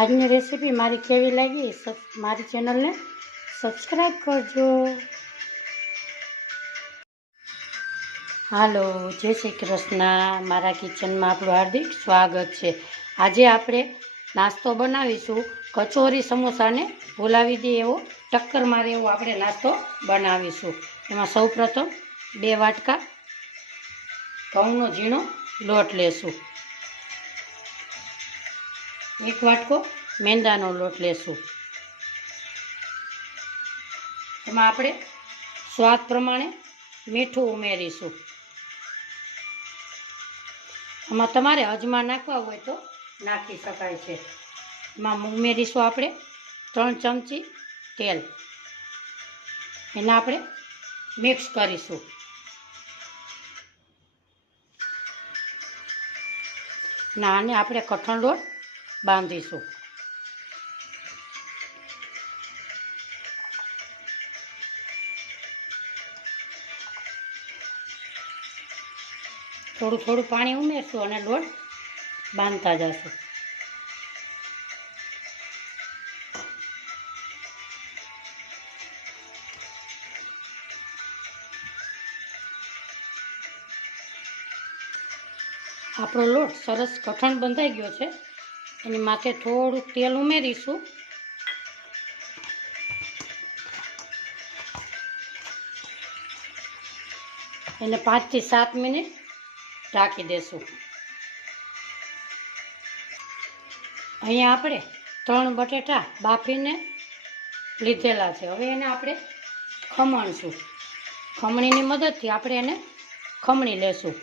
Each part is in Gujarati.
આજની રેસીપી મારી કેવી લાગી મારી ચેનલને સબસ્ક્રાઈબ કરજો. હાલો, જય શ્રી કૃષ્ણ. મારા કિચનમાં આપણું હાર્દિક સ્વાગત છે. આજે આપણે નાસ્તો બનાવીશું. કચોરી સમોસાને ભૂલાવી દે એવો, ટક્કર મારે એવો આપણે નાસ્તો બનાવીશું. એમાં સૌપ્રથમ 2 વાટકા ઘઉંનો ઝીણો લોટ લેશું. 1 વાટકો મેંદાનો લોટ લેશું. એમાં આપણે સ્વાદ પ્રમાણે મીઠું ઉમેરીશું. એમાં તમારે અજમા નાખવા હોય તો નાખી શકાય છે. એમાં ઉમેરીશું આપણે 3 ચમચી તેલ. એને આપણે મિક્સ કરીશું. આને આપણે કઠણ લોટ બાંધીશું. થોડું થોડું પાણી ઉમેરશું અને લોટ બાંધતા જશું. આપણો લોટ સરસ કઠણ બંધાઈ ગયો છે. એની માથે થોડુંક તેલ ઉમેરીશું. એને 5 થી 7 મિનિટ ઢાંકી દેશું. અહીંયા આપણે 3 બટેટા બાફીને લીધેલા છે. હવે એને આપણે ખમણશું. ખમણીની મદદથી આપણે એને ખમણી લેશું.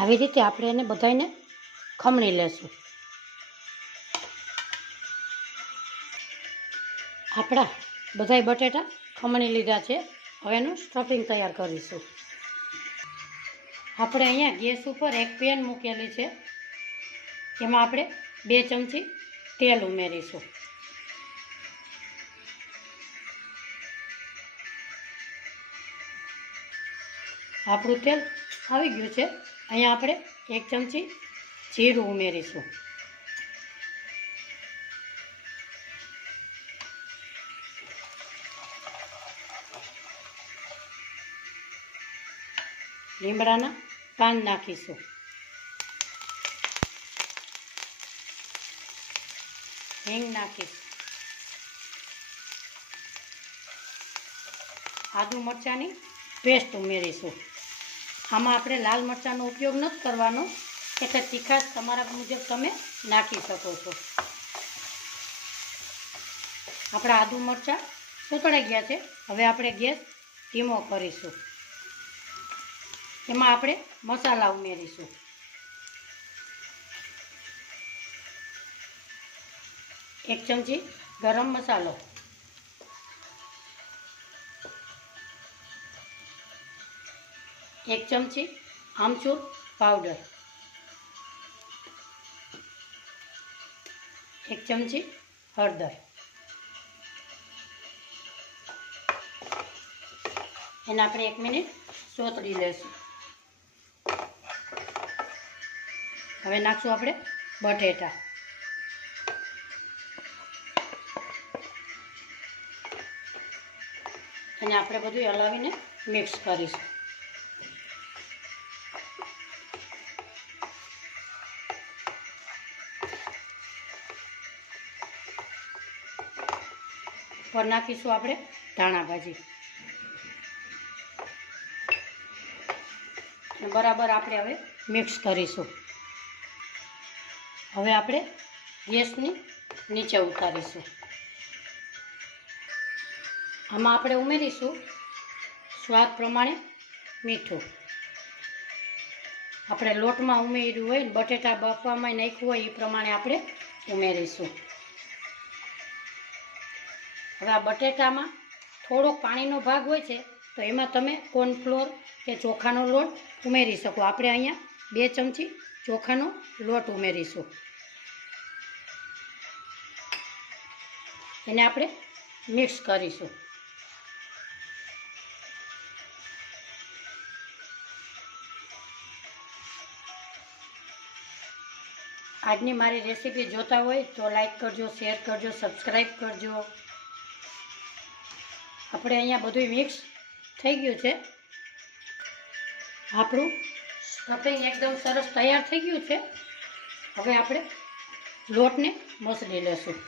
આવી રીતે આપણે એને બધાને ખમણી લેશું. આપણા બધાય બટેટા ખમણી લીધા છે. હવે એનું સ્ટફિંગ તૈયાર કરીશું. આપણે અહીંયા ગેસ ઉપર એક પેન મૂકેલી છે. એમાં આપણે 2 ચમચી તેલ ઉમેરીશું. આપણું તેલ આવી ગયું છે. અહીંયા આપણે 1 ચમચી જીરું ઉમેરીશું. લીમડાના પાન નાખીશું. હિંગ નાખીશું. આદુ મરચાંની પેસ્ટ ઉમેરીશું. આમાં આપણે લાલ મરચાંનો ઉપયોગ નથી કરવાનો, એટલે તીખાશ તમારા મુજબ તમે નાખી શકો છો. આપણા આદુ મરચાં સુકળાઈ ગયા છે. હવે આપણે ગેસ ધીમો કરીશું. એમાં આપણે મસાલા ઉમેરીશું. એક ચમચી ગરમ મસાલો, 1 ચમચી આમચૂર પાવડર, 1 ચમચી હળદર. એને આપણે 1 મિનિટ સોતળી લેશું. હવે નાખશું આપણે બટેટા. અને આપણે બધું હલાવીને મિક્સ કરીશું. પર નાખીશું આપણે ધાણા ભાજી. બરાબર આપણે હવે મિક્સ કરીશું. હવે આપણે ગેસની નીચે ઉતારીશું. આમાં આપણે ઉમેરીશું સ્વાદ પ્રમાણે મીઠું. આપણે લોટમાં ઉમેર્યું હોય, બટેટા બાફવામાં નાખ્યું હોય એ પ્રમાણે આપણે ઉમેરીશું. હવે આ બટેટામાં થોડોક પાણીનો ભાગ હોય છે, તો એમાં તમે કોર્નફ્લોર કે ચોખાનો લોટ ઉમેરી શકો. આપણે અહીંયા 2 ચમચી ચોખાનો લોટ ઉમેરીશું. એને આપણે મિક્સ કરીશું. આજની મારી રેસીપી જોતા હોય તો લાઈક કરજો, શેર કરજો, સબસ્ક્રાઈબ કરજો. આપણે અહીંયા બધું મિક્સ થઈ ગયું છે. આપણું સ્ટફિંગ એકદમ સરસ તૈયાર થઈ ગયું છે. હવે આપણે લોટને મસળી લેશું.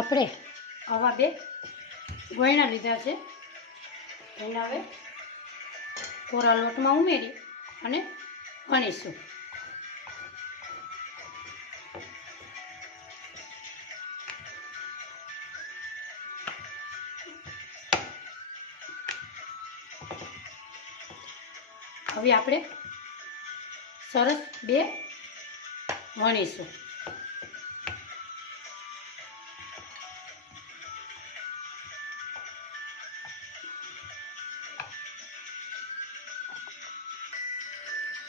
આપણે આવા 2 ગોયણા લીધા છે. એને હવે કોરા લોટમાં ઉમેરી અને વણીશું. હવે આપણે સરસ 2 વણીશું.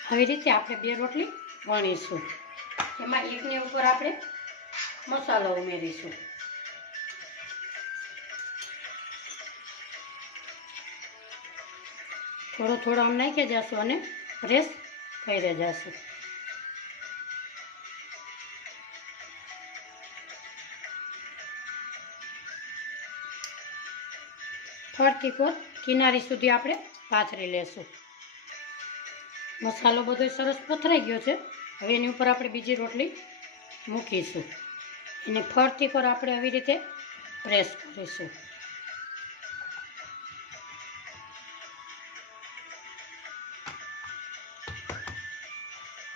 આવી રીતે આપણે 2 રોટલી વણીશું. એમાં એકની ઉપર આપણે મસાલો ઉમેરીશું. થોડો થોડો આમ નાખી જશું અને પ્રેસ કરી જશું. ફરતી કોર કિનારી સુધી આપણે પાથરી લેશું. મસાલો બધો સરસ પથરાઈ ગયો છે. હવે એની ઉપર આપણે બીજી રોટલી મૂકીશું. એને ફરતી પર આપણે આવી રીતે પ્રેસ કરીશું.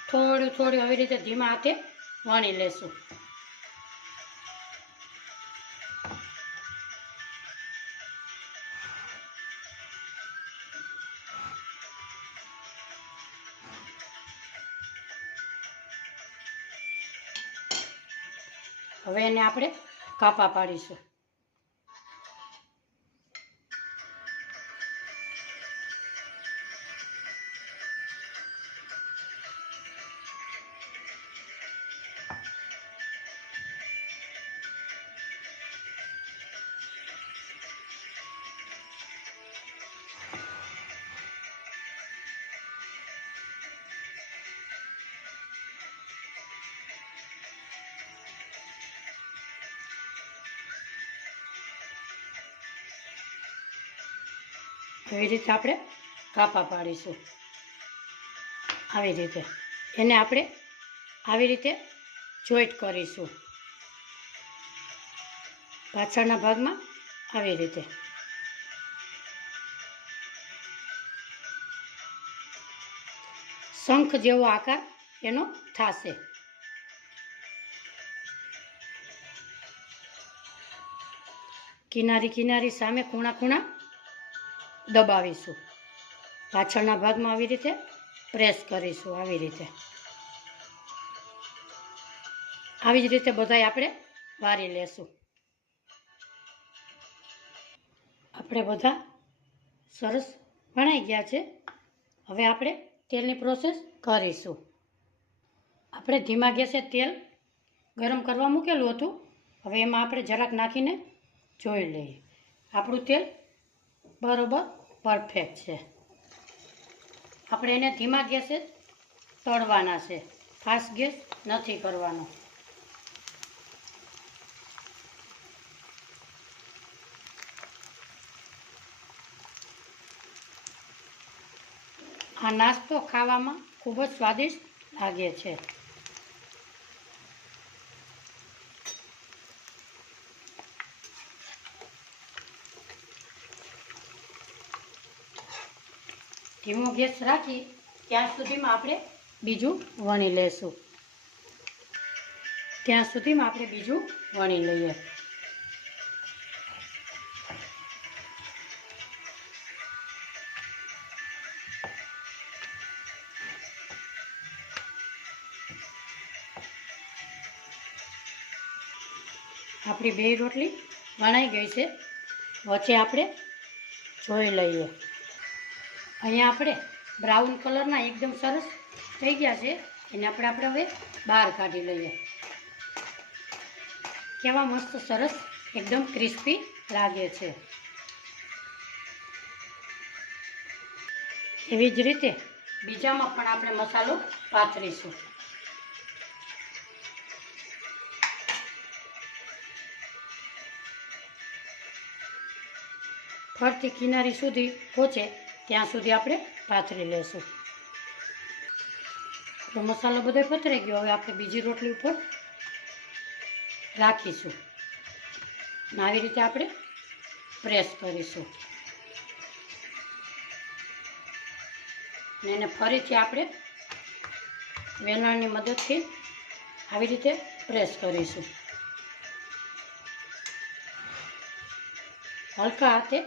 થોડું થોડું આવી રીતે ધીમા હાથે વણી લેશું. હવે એને આપણે કાપા પાડીશું. એવી રીતે આપણે કાપા પાડીશું. આવી રીતે એને આપણે આવી રીતે જોઈન્ટ કરીશું. પાછળના ભાગમાં આવી રીતે શંખ જેવો આકાર એનો થશે. કિનારી કિનારી સામે ખૂણા ખૂણા દબાવીશું. પાછળના ભાગમાં આવી રીતે પ્રેસ કરીશું. આવી રીતે આવી જ રીતે બધાય આપણે વારી લેશું. આપણે બધા સરસ વણાઈ ગયા છે. હવે આપણે તેલની પ્રોસેસ કરીશું. આપણે ધીમા ગેસે તેલ ગરમ કરવા મૂકેલું હતું. હવે એમાં આપણે જરાક નાખીને જોઈ લઈએ. આપણું તેલ બરોબર પરફેક્ટ છે. આપણે એને ધીમા ગેસે તળવાના છે. ફાસ્ટ ગેસ નથી કરવાનો. આ નાસ્તો ખાવામાં ખૂબ જ સ્વાદિષ્ટ લાગે છે. ધીમો ગેસ રાખી ત્યાં સુધીમાં આપણે બીજું વણી લેશું. ત્યાં સુધીમાં આપણે બીજું વણી લઈએ. આપણી 2 રોટલી વણાઈ ગઈ છે. વચ્ચે આપણે જોઈ લઈએ. અહીંયા આપણે બ્રાઉન કલરના એકદમ સરસ થઈ ગયા છે. એને આપણે હવે બહાર કાઢી લઈએ. કેવા મસ્ત સરસ એકદમ ક્રિસ્પી લાગે છે. એવી જ રીતે બીજામાં પણ આપણે મસાલો પાથરીશું. ફરતી કિનારી સુધી પહોંચે ત્યાં સુધી આપણે પાથરી લેશું. તો મસાલો બધો પથરાઈ ગયો. હવે આપણે બીજી રોટલી ઉપર રાખીશું. આવી રીતે આપણે પ્રેસ કરીશું. અને એને ફરીથી આપણે વેલણની મદદથી આવી રીતે પ્રેસ કરીશું. હલકા હાથે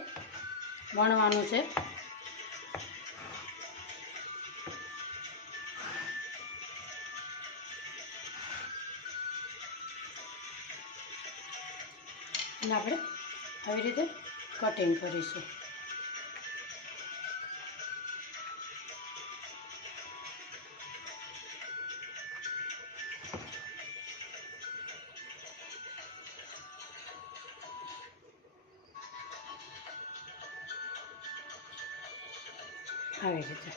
વણવાનું છે. અને આપણે આવી રીતે કટિંગ કરીશું. આવી રીતે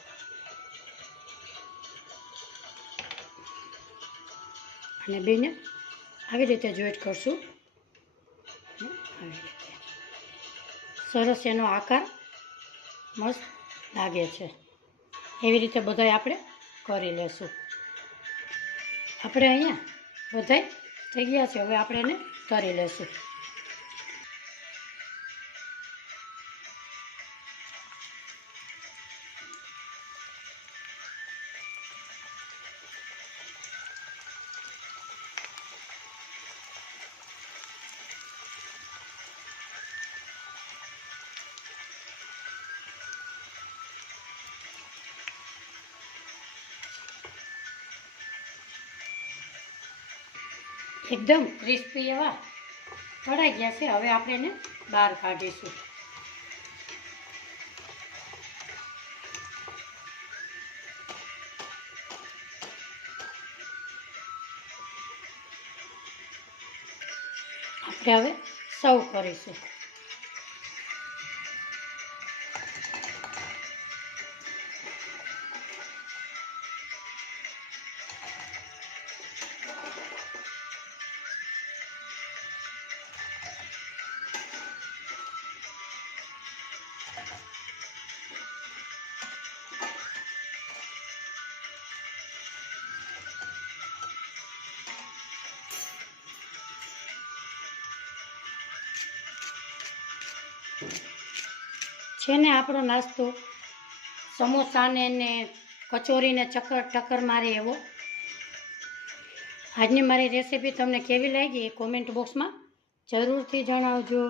અને બેને આવી રીતે જોઈન્ટ કરશું. આવી રીતે સરસ એનો આકાર મસ્ત લાગે છે. એવી રીતે બધાય આપણે કરી લેશું. આપણે અહીંયા બધાય થઈ ગયા છે. હવે આપણે એને તળી લેશું. એકદમ ક્રિસ્પી એવા તળાઈ ગયા છે. હવે આપણે એને બહાર કાઢીશું. આપણે હવે સર્વ કરીશું. છે ને આપણો નાસ્તો સમોસાને ને કચોરીને ટક્કર મારે એવો. આજની મારી રેસીપી તમને કેવી લાગી એ કોમેન્ટ બોક્સમાં જરૂરથી જણાવજો.